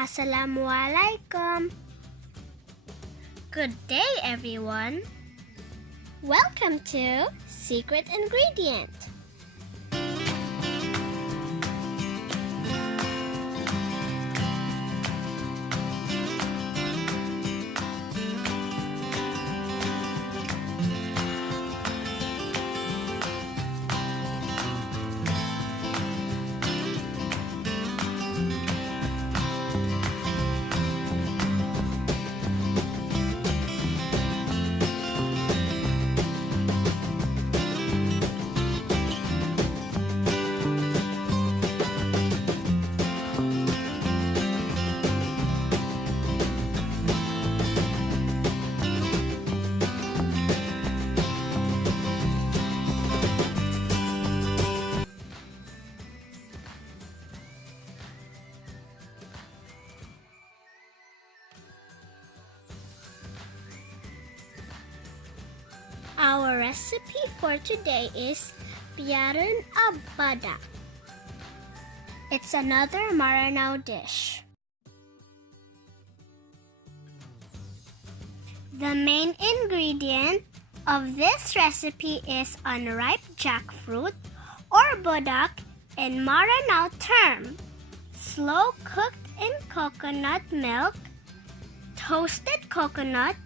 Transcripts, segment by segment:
Assalamualaikum. Good day, everyone. Welcome to Secret Ingredient. Our recipe for today is Piaren a Badak. It's another Meranaw dish. The main ingredient of this recipe is unripe jackfruit or Badak in Meranaw term, slow cooked in coconut milk, toasted coconut,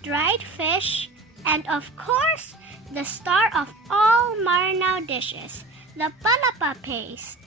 dried fish, and of course, the star of all Meranaw dishes, the palapa paste.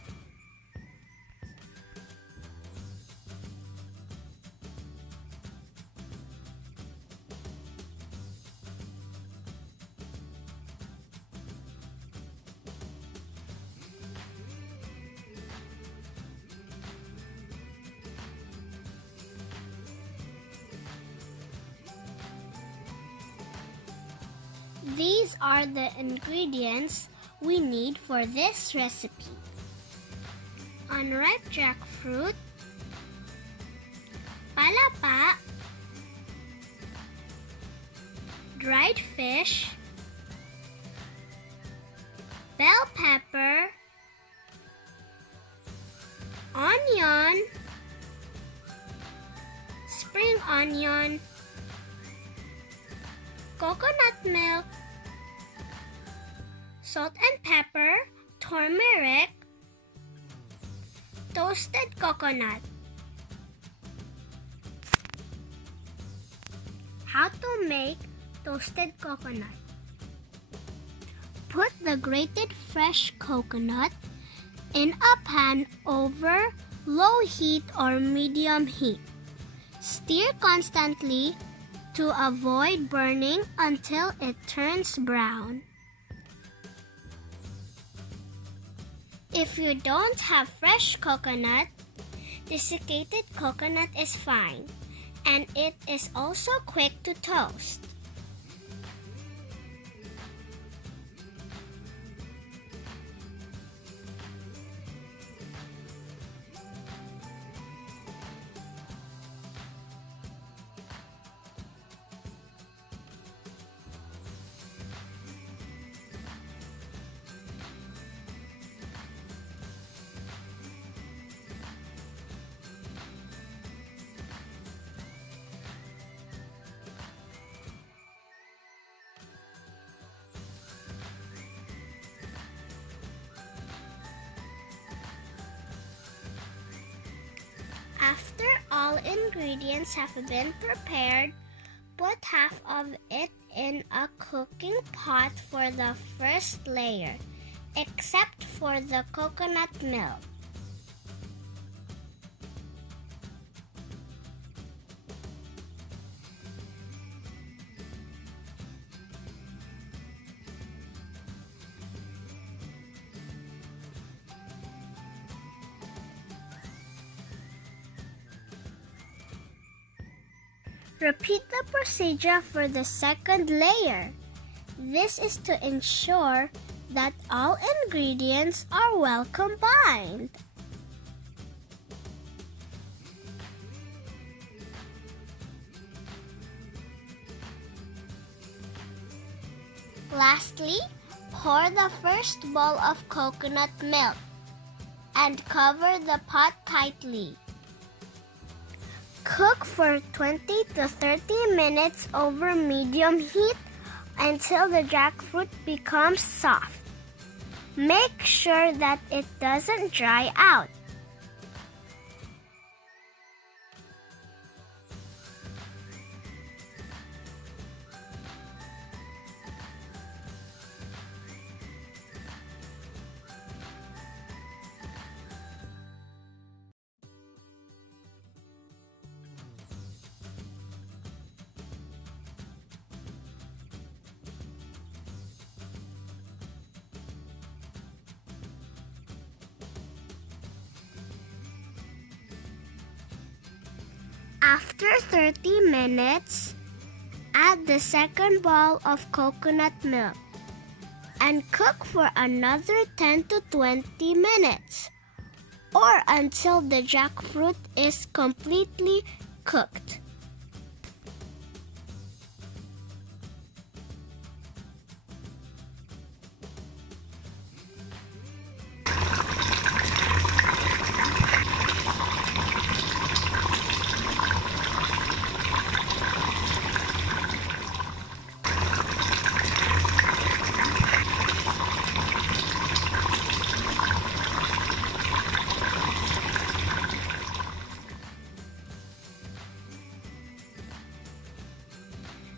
These are the ingredients we need for this recipe. Unripe jackfruit, palapa, dried fish, bell pepper, onion, spring onion, coconut milk, salt and pepper, turmeric, toasted coconut. How to make toasted coconut? Put the grated fresh coconut in a pan over low heat or medium heat. Stir constantly to avoid burning until it turns brown. If you don't have fresh coconut, desiccated coconut is fine, and it is also quick to toast. After all ingredients have been prepared, put half of it in a cooking pot for the first layer, except for the coconut milk. Repeat the procedure for the second layer. This is to ensure that all ingredients are well combined. Lastly, pour the first bowl of coconut milk and cover the pot tightly. Cook for 20 to 30 minutes over medium heat until the jackfruit becomes soft. Make sure that it doesn't dry out. After 30 minutes, add the second bowl of coconut milk and cook for another 10 to 20 minutes or until the jackfruit is completely cooked.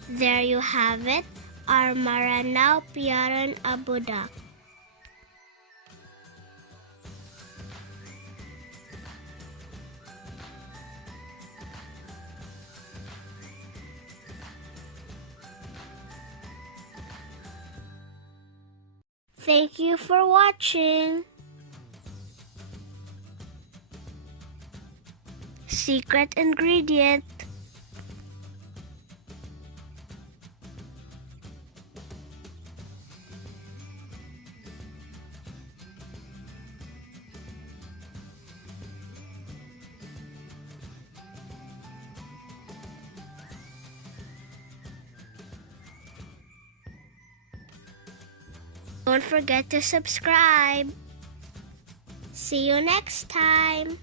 There you have it, our Meranaw Piaren Badak. Thank you for watching. Secret ingredient. Don't forget to subscribe. See you next time.